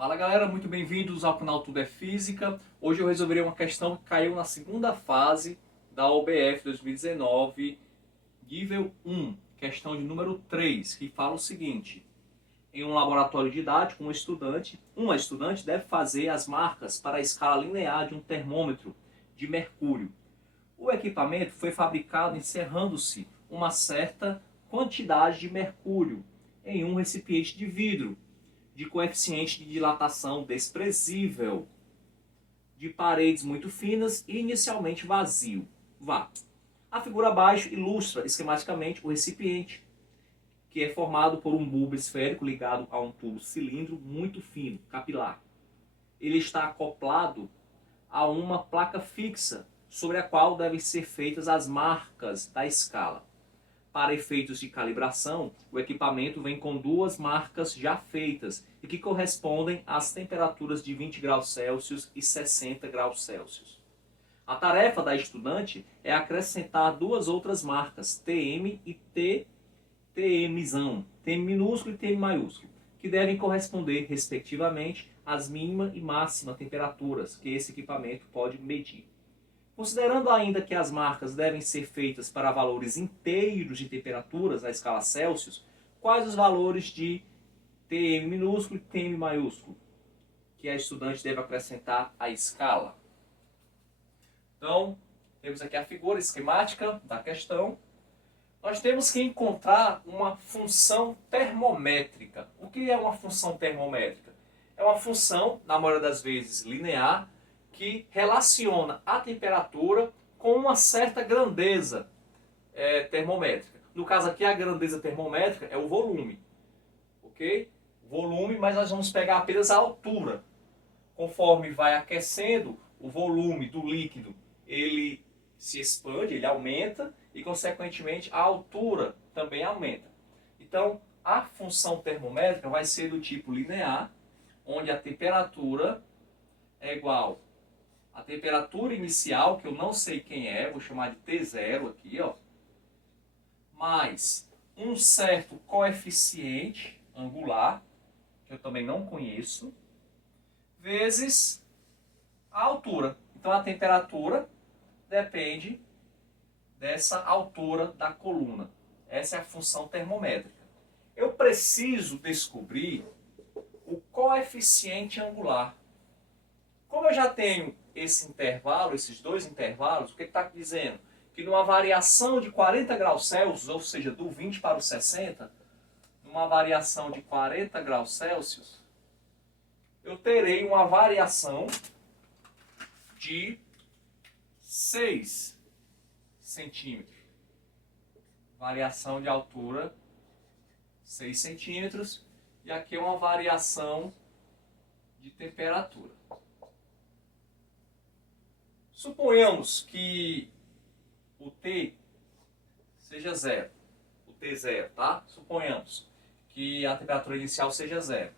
Fala galera, muito bem-vindos ao canal Tudo é Física. Hoje eu resolverei uma questão que caiu na segunda fase da OBF 2019, nível 1, questão de número 3, que fala o seguinte: em um laboratório didático, uma estudante deve fazer as marcas para a escala linear de um termômetro de mercúrio. O equipamento foi fabricado encerrando-se uma certa quantidade de mercúrio em um recipiente de vidro de coeficiente de dilatação desprezível, de paredes muito finas e inicialmente vazio. A figura abaixo ilustra esquematicamente o recipiente, que é formado por um bulbo esférico ligado a um tubo cilindro muito fino, capilar. Ele está acoplado a uma placa fixa, sobre a qual devem ser feitas as marcas da escala. Para efeitos de calibração, o equipamento vem com duas marcas já feitas e que correspondem às temperaturas de 20 graus Celsius e 60 graus Celsius. A tarefa da estudante é acrescentar duas outras marcas, TM e TMzão, TM minúsculo e TM maiúsculo, que devem corresponder, respectivamente, às mínima e máxima temperaturas que esse equipamento pode medir. Considerando ainda que as marcas devem ser feitas para valores inteiros de temperaturas na escala Celsius, quais os valores de Tm minúsculo e Tm maiúsculo que a estudante deve acrescentar à escala? Então, temos aqui a figura esquemática da questão. Nós temos que encontrar uma função termométrica. O que é uma função termométrica? É uma função, na maioria das vezes, linear, que relaciona a temperatura com uma certa grandeza termométrica. No caso aqui, a grandeza termométrica é o volume. Ok? Volume, mas nós vamos pegar apenas a altura. Conforme vai aquecendo, o volume do líquido ele se expande, ele aumenta e, consequentemente, a altura também aumenta. Então, a função termométrica vai ser do tipo linear, onde a temperatura é igual à temperatura inicial, que eu não sei quem é, vou chamar de T0 aqui, ó, mais um certo coeficiente angular, que eu também não conheço, vezes a altura. Então, a temperatura depende dessa altura da coluna. Essa é a função termométrica. Eu preciso descobrir o coeficiente angular. Como eu já tenho esse intervalo, esses dois intervalos, o que está dizendo? Que numa variação de 40 graus Celsius, ou seja, do 20 para o 60, numa variação de 40 graus Celsius, eu terei uma variação de 6 centímetros. Variação de altura 6 centímetros. E aqui é uma variação de temperatura. Suponhamos que o T seja zero. O T zero, tá? Suponhamos que a temperatura inicial seja zero.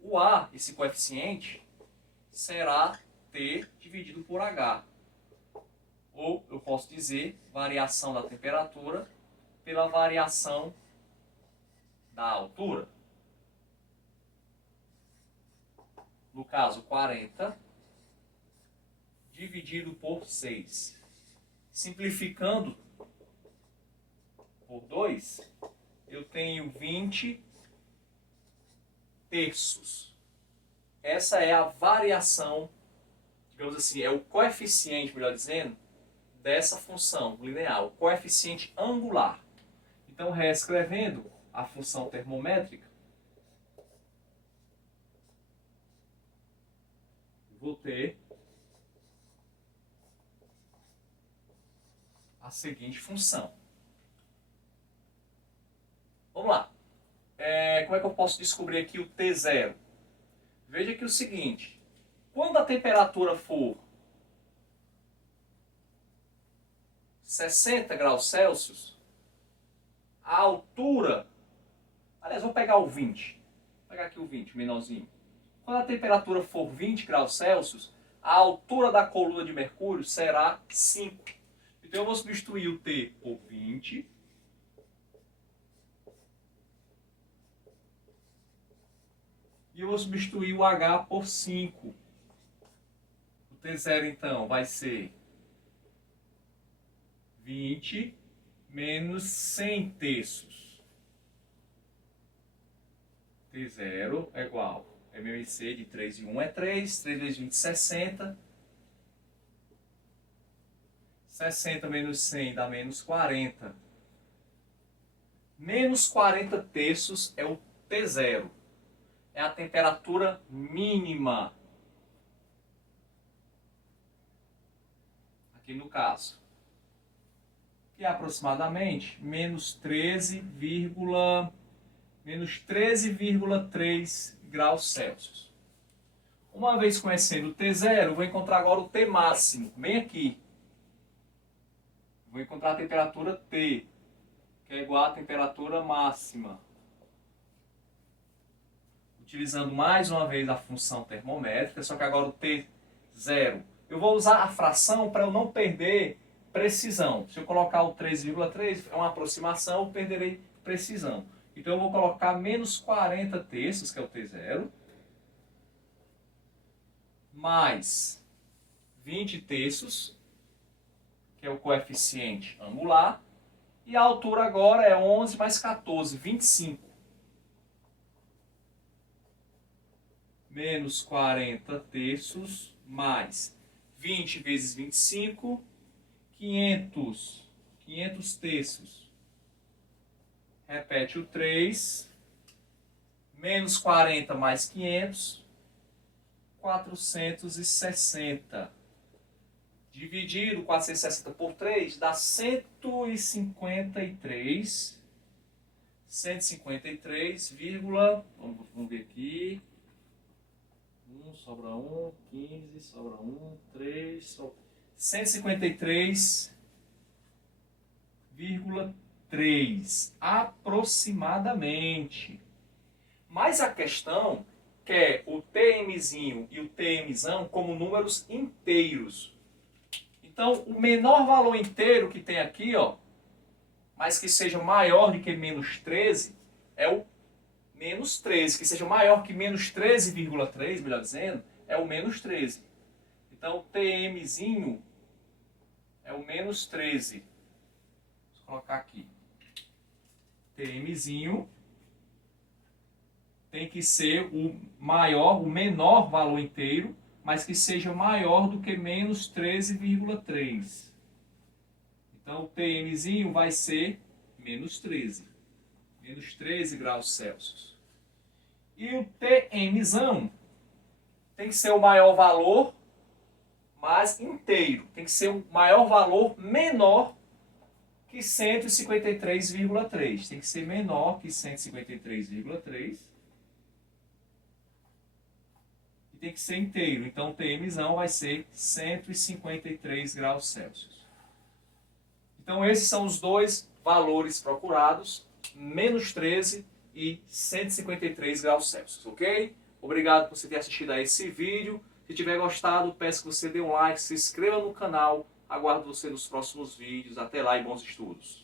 O A, esse coeficiente, será T dividido por H. Ou eu posso dizer variação da temperatura pela variação da altura. No caso, 40 dividido por 6. Simplificando por 2, eu tenho 20 terços. Essa é a variação, digamos assim, é o coeficiente, melhor dizendo, dessa função linear, o coeficiente angular. Então, reescrevendo a função termométrica, vou ter a seguinte função. Vamos lá. Como é que eu posso descobrir aqui o T0? Veja que o seguinte, quando a temperatura for 60 graus Celsius, a altura, aliás, vou pegar o 20, vou pegar aqui o 20, menorzinho. Quando a temperatura for 20 graus Celsius, a altura da coluna de mercúrio será 5. Então eu vou substituir o T por 20. E eu vou substituir o H por 5. O T0, então, vai ser 20 menos 100 terços. T0 é igual. MMC de 3 e 1 é 3. 3 vezes 20, 60. 60 menos 100 dá menos 40. Menos 40 terços é o T0. É a temperatura mínima. Aqui no caso. Que é aproximadamente menos 13,3 graus Celsius. Uma vez conhecendo o T0, eu vou encontrar agora o T máximo, bem aqui. Vou encontrar a temperatura T, que é igual à temperatura máxima. Utilizando mais uma vez a função termométrica, só que agora o T0. Eu vou usar a fração para eu não perder precisão. Se eu colocar o 3,3, é uma aproximação, eu perderei precisão. Então eu vou colocar menos 40 terços, que é o T0, mais 20 terços, que é o coeficiente angular, e a altura agora é 11 mais 14, 25. Menos 40 terços, mais 20 vezes 25, 500 terços. Repete o 3, menos 40 mais 500, 460. Dividido 460 por 3 dá 153, vamos ver aqui, sobra 1, 15, sobra 1, 3, sobra 153,3 aproximadamente. Mas a questão quer o TMzinho e o TMzão como números inteiros. Então, o menor valor inteiro que tem aqui, ó, mas que seja maior do que menos 13, é o menos 13. Que seja maior que menos 13,3, melhor dizendo, é o menos 13. Então, o TMzinho é o menos 13. Vou colocar aqui. TMzinho tem que ser o menor valor inteiro, mas que seja maior do que menos 13,3. Então, o TMzinho vai ser menos 13. Menos 13 graus Celsius. E o TMzão tem que ser o maior valor, mas inteiro. Tem que ser o maior valor menor que 153,3. Tem que ser menor que 153,3. E tem que ser inteiro. Então, o TMzão vai ser 153 graus Celsius. Então, esses são os dois valores procurados, menos 13 e 153 graus Celsius, ok? Obrigado por você ter assistido a esse vídeo. Se tiver gostado, peço que você dê um like, se inscreva no canal. Aguardo você nos próximos vídeos. Até lá e bons estudos!